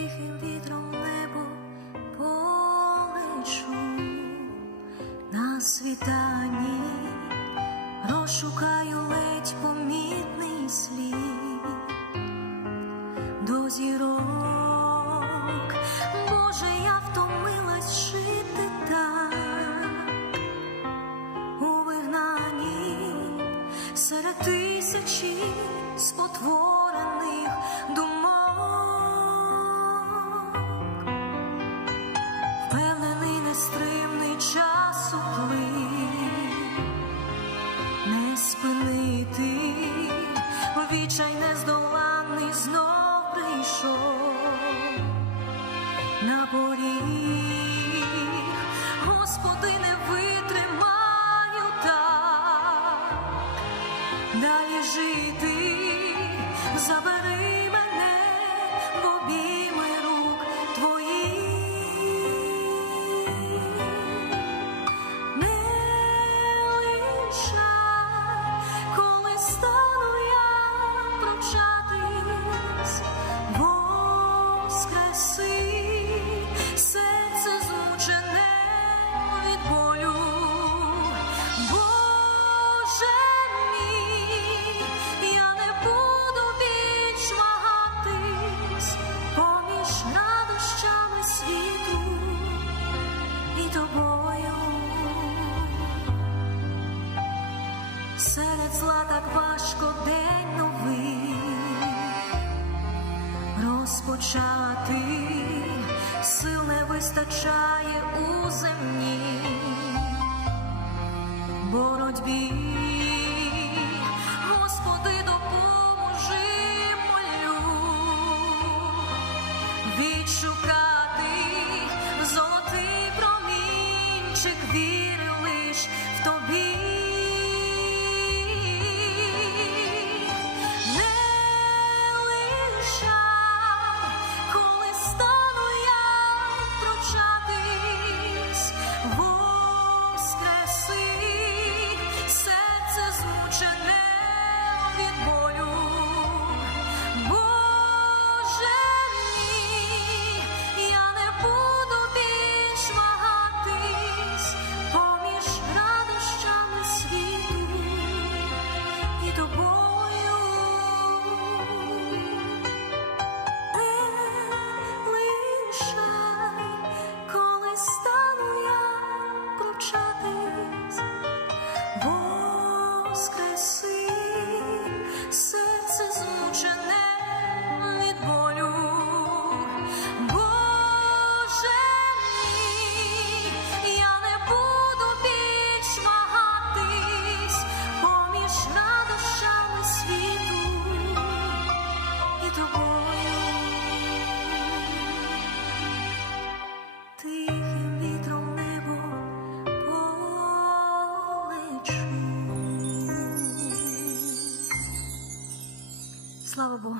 тихим вітром небо полечу. На світанні розшукаю ледь помітний слід. До зірок. Боже, я втомилась жити так. У вигнанні серед тисячі спотворених на поріг, Серед зла так важко день новий. Розпочати, сил не вистачає у земній боротьбі. Відшукай воскреси, серце змучене від болю, Боже мій, я не буду більш вагатись поміж радощами світу і тобою, тихим вітром небо полечу. Слава Богу.